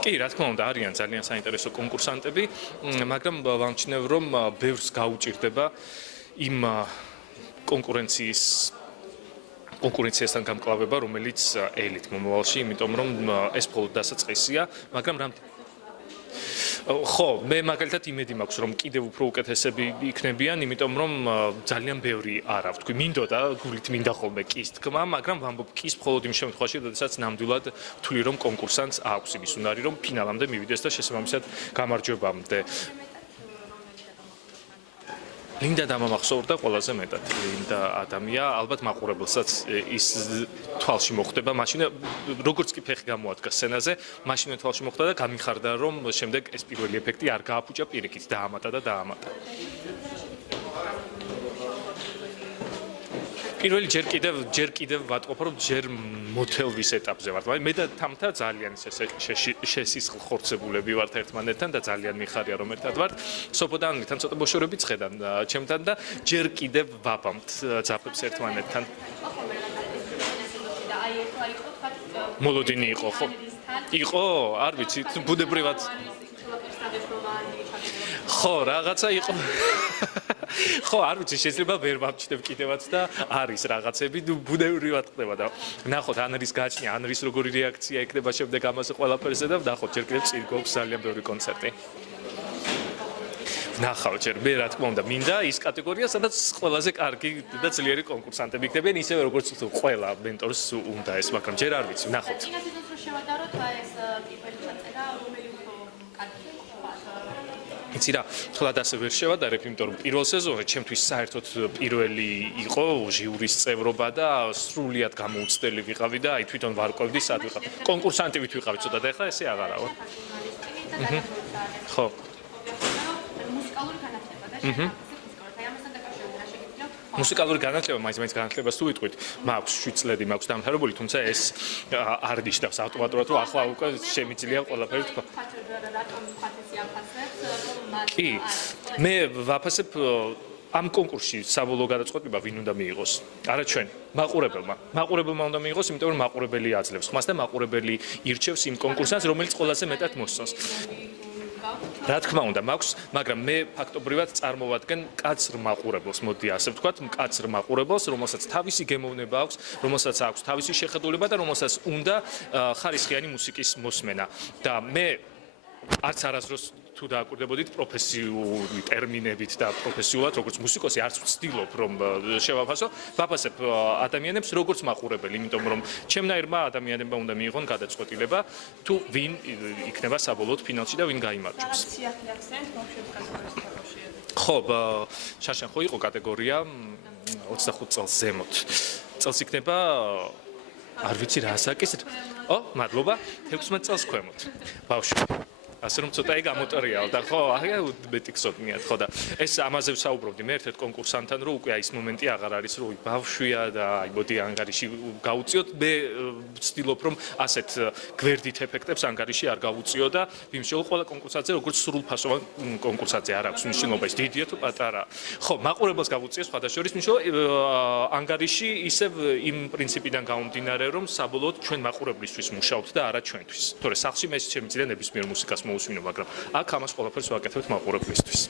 კი, რა თქმა უნდა, არიან ძალიან საინტერესო კონკურსანტები, მაგრამ ვამჩნევ, რომ ბევრს გაუჭირდება იმ კონკურენციასთან გამკლავება, რომელიც ელით მომავალში, იმიტომ რომ ეს მხოლოდ დასაწყისია, მაგრამ ხო, მე მაგალითად იმედი მაქვს, რომ კიდევ უფრო უკეთესები იქნებიან, იმიტომ რომ ძალიან ბევრი არა, ვთქვი, მინდოდა, გულით მინდა ხოლმე კის თქმა, მაგრამ ვამბობ კის მხოლოდ იმ შემთხვევაში, როდესაც ნამდვილად ვთვლი, რომ კონკურსანტს აქვს იმის უნარი, რომ ფინალამდე მივიდეს და შესაბამისად გამარჯვებამდე. ლინდა დამამახსოვრდა ყველაზე მეტად. ლინდა ადამია, ალბათ მაყურებელსაც ის თვალში მოხვდება, მაშინ როგორც კი ფეხი გამოადგა სცენაზე, მაშინ თვალში მოხვდა და გამიხარდა, რომ შემდეგ ეს პირველი ეფექტი არ გააფუჭა პირიქით, დაამატა და დაამატა. პირველი ჯერ კიდევ ვატყობ, რომ ჯერ მოთელვის ეტაპზე ვართ. მე და თამთა ძალიან შესისხლხორცებულები ვართ ერთმანეთთან და ძალიან მიხარია რომ ერთად ვართ. სოფოდანთან ცოტა ბოშორები ცხედან ჩემთან და ჯერ კიდევ ვაბამთ ძაფებს ერთმანეთთან. მოლოდინი იყო ხო? იყო, არ ვიცი, ბუნებრივად. ხო, რაღაცა იყო. ხო, არ ვიცი, შეიძლება ვერ ვამჩნევ კიდევაც და არის რაღაცები, ბუნებრივად ხდება და ნახოთ ანრის გააჩნია, ანრის როგორი რეაქცია ექნება შემდეგ ამაზე ყველაფერზე და ნახოთ, ჯერ კიდევ წინ გვაქვს ძალიან ბევრი კონცერტი. ნახავთ, ჯერ მე რა თქმა უნდა, მინდა ის კატეგორია, სადაც ყველაზე კარგი და ძლიერი კონკურსანტები იქნებიან, ისევე როგორც ყველა მენტორს უნდა ეს, მაგრამ ჯერ არ ვიცი, ნახოთ. შევადაროთ ეს პირველი ჩაწერა, რომელი უფრო კარგი იცი რა, თულად ასე ვერ შევადარებ, იმიტომ რომ პირველ სეზონზე ჩემთვის საერთოდ პირველი იყო ჟიურის წევრობა და სრულიად გამოუცდელი ვიყავი და აი თვითონ ვარკვევდი სად ვიყავ. კონკურსანტი ვით ვიყავი ცოტა და ეხლა ესე აღარაა. ხო. მუსიკალური განათლება და მუსიკალური განათლება, მაინც განათლებას თუ ვიტყვით, მაქვს 7 წლები მაქვს დამთავრებული, თუმცა ეს არ ნიშნავს ავტომატურად, რომ ახლა უკვე შემიძლია ყველაფერი თქვა. კი, მე ვაფასებ ამ კონკურსში საბოლოო გადაწყვეტილება ვინ უნდა მიიღოს? არა ჩვენ, მაყურებელმა უნდა მიიღოს, იმიტომ რომ მაყურებელი აძლევს ხმას და მაყურებელი ირჩევს იმ კონკურსანტს, რომელიც ყველაზე მეტად მოსწონს. რა თქმა უნდა, მაქვს, მაგრამ მე ფაქტობრივად წარმოვადგენ კაცრ მაყურებელს, მოდი ასე ვთქვათ, კაცრ მაყურებელს, რომელსაც თავისი გემოვნება აქვს, რომელსაც აქვს თავისი შეხედულება და რომელსაც უნდა ხარისხიანი მუსიკის მოსმენა. და მე არც არასდროს თუ დააკვირდებოდით პროფესიული ტერმინებით და პროფესიულად როგორც მუსიკოსი არც ვცდილობ რომ შევაფასო, ვაფასებ ადამიანებს როგორც მაყურებელი, იმიტომ რომ ჩემნაირმა ადამიანებმა უნდა მიიღონ გადაწყვეტილება თუ ვინ იქნება საბოლოოდ ფინალში და ვინ გაიმარჯვებს. ხო, შაშან ხო იყო კატეგორია 25 წელს ზემოთ. წელს იქნება არ ვიცი რა ასაკის. მადლობა, 16 წელს ქვემოთ. ბავშვი. ასე რომ ცოტა გამოტრიალ და ხო, მეტი გსოდნიათ ხო და ეს ამაზე ვსაუბრობდი მე ერთ-ერთ კონკურსანტთან, რომ უკვე ის მომენტი აღარ არის, რომ ბავშვია და აი მოდი ანგარიში გაუწიოთ. მე ვცდილობ რომ ასეთ გვერდით ეფექტებს ანგარიში არ გავუწიო და ვიმშეულ ყველა კონკურსანტზე როგორც სრულფასოვან კონკურსანტზე არ აქვს მნიშვნელობა ის დიდია თუ პატარა. ხო, მაყურებელს გავუწიე სხვადასხვა მნიშვნელობა ანგარიში ისევ იმ პრინციპიდან გამომდინარე, რომ საბოლოოდ ჩვენ მაყურებლისთვის მუშაობთ და არა ჩვენთვის. თორე სახლში მე შემიძლია ნებისმიერ მუსიკას მოусვინო, მაგრამ აქ ამას ყველაფერს ვაკეთებთ მაყურებლისთვის.